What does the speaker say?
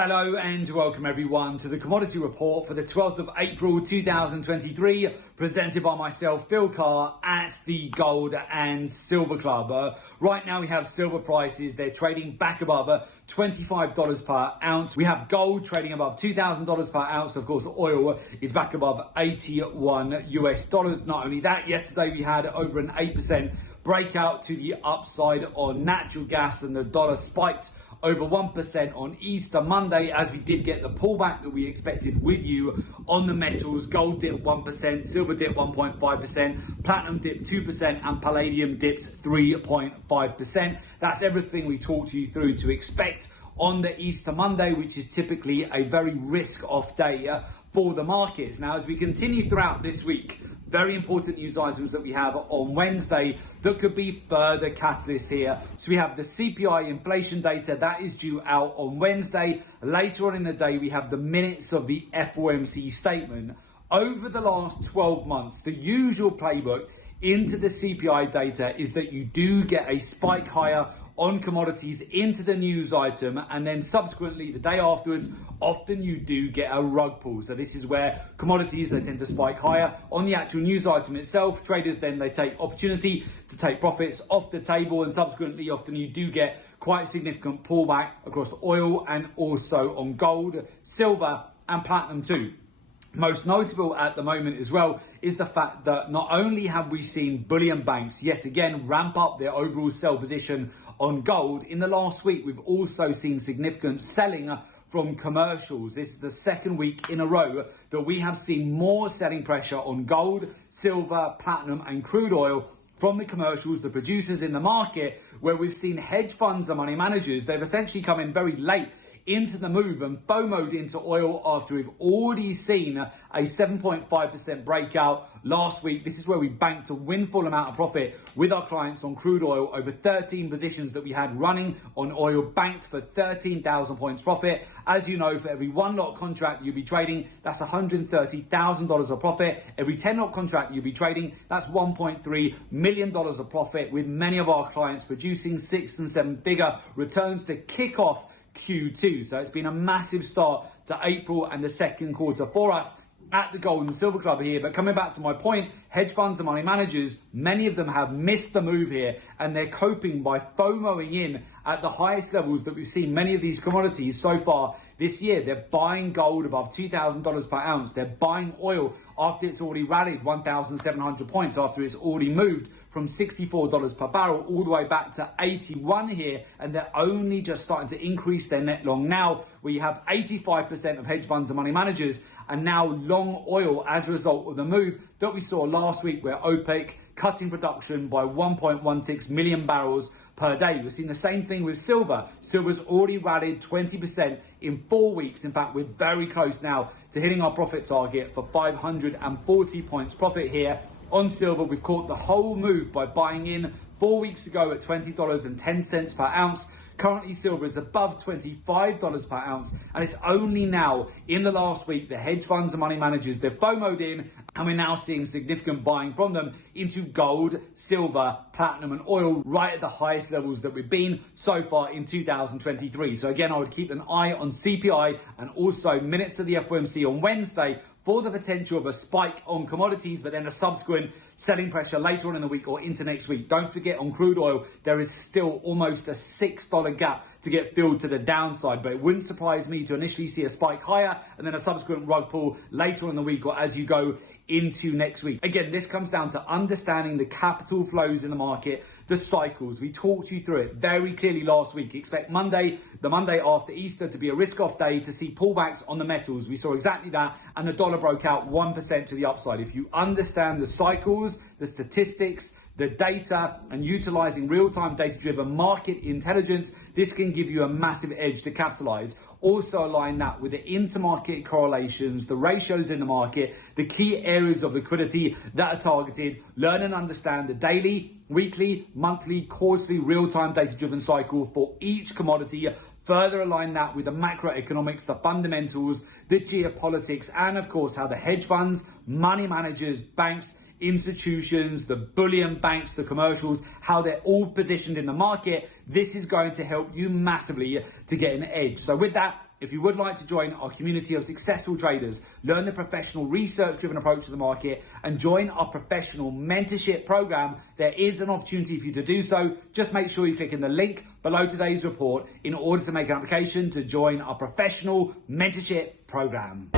Hello and welcome everyone to the Commodity Report for the 12th of April 2023, presented by myself, Phil Carr, at the Gold and Silver Club. Right now we have silver prices, they're trading back above $25 per ounce. We have gold trading above $2,000 per ounce. Of course, oil is back above 81 US dollars. Not only that, yesterday we had over an 8% breakout to the upside on natural gas, and the dollar spiked over 1% on Easter Monday, as we did get the pullback that we expected with you on the metals. Gold dipped 1%, silver dipped 1.5%, platinum dipped 2%, and palladium dipped 3.5%. That's everything we talked you through to expect on the Easter Monday, which is typically a very risk-off day for the markets. Now, as we continue throughout this week, very important news items that we have on Wednesday that could be further catalysts here. So we have the CPI inflation data that is due out on Wednesday. Later on in the day, we have the minutes of the FOMC statement. Over the last 12 months, the usual playbook into the CPI data is that you do get a spike higher on commodities into the news item, and then subsequently the day afterwards, often you do get a rug pull. So this is where commodities, they tend to spike higher on the actual news item itself. Traders then, they take opportunity to take profits off the table, and subsequently often you do get quite a significant pullback across oil and also on gold, silver and platinum too. Most notable at the moment as well is the fact that not only have we seen bullion banks yet again ramp up their overall sell position on gold, in the last week we've also seen significant selling from commercials. This is the second week in a row that we have seen more selling pressure on gold, silver, platinum and crude oil from the commercials, the producers in the market, where we've seen hedge funds and money managers. They've essentially come in very late into the move and FOMO'd into oil after we've already seen a 7.5% breakout last week. This is where we banked a windfall amount of profit with our clients on crude oil. Over 13 positions that we had running on oil banked for 13,000 points profit. As you know, for every one lot contract you'll be trading, that's $130,000 of profit. Every 10 lot contract you'll be trading, that's $1.3 million of profit, with many of our clients producing 6 and 7 figure returns to kick off Q2. So it's been a massive start to April and the second quarter for us at the Gold and Silver Club here. But coming back to my point, hedge funds and money managers, many of them have missed the move here, and they're coping by FOMOing in at the highest levels that we've seen many of these commodities so far this year. They're buying gold above $2,000 per ounce. They're buying oil after it's already rallied 1,700 points, after it's already moved from $64 per barrel all the way back to 81 here, and they're only just starting to increase their net long now, where you have 85% of hedge funds and money managers are now long oil as a result of the move that we saw last week, where OPEC cutting production by 1.16 million barrels per day. We've seen the same thing with silver. Silver's already rallied 20% in 4 weeks. In fact, we're very close now to hitting our profit target for 540 points profit here on silver. We've caught the whole move by buying in 4 weeks ago at $20.10 per ounce. Currently, silver is above $25 per ounce, and it's only now in the last week the hedge funds and money managers, they've FOMO'd in, and we're now seeing significant buying from them into gold, silver, platinum and oil, right at the highest levels that we've been so far in 2023. So again, I would keep an eye on CPI and also minutes of the FOMC on Wednesday for the potential of a spike on commodities, but then a subsequent selling pressure later on in the week or into next week. Don't forget, on crude oil, there is still almost a $6 gap to get filled to the downside, but it wouldn't surprise me to initially see a spike higher and then a subsequent rug pull later in the week or as you go into next week. Again, this comes down to understanding the capital flows in the market, the cycles. We talked you through it very clearly last week. Expect Monday, the Monday after Easter, to be a risk-off day, to see pullbacks on the metals. We saw exactly that, and the dollar broke out 1% to the upside. If you understand the cycles, the statistics, the data, and utilizing real-time data-driven market intelligence, this can give you a massive edge to capitalize. Also align that with the intermarket correlations, the ratios in the market, the key areas of liquidity that are targeted. Learn and understand the daily, weekly, monthly, quarterly, real-time data-driven cycle for each commodity. Further align that with the macroeconomics, the fundamentals, the geopolitics, and of course how the hedge funds, money managers, banks, institutions, the bullion banks, the commercials, how they're all positioned in the market. This is going to help you massively to get an edge. So with that, if you would like to join our community of successful traders, learn the professional research-driven approach to the market, and join our professional mentorship program, there is an opportunity for you to do so. Just make sure you click in the link below today's report in order to make an application to join our professional mentorship program.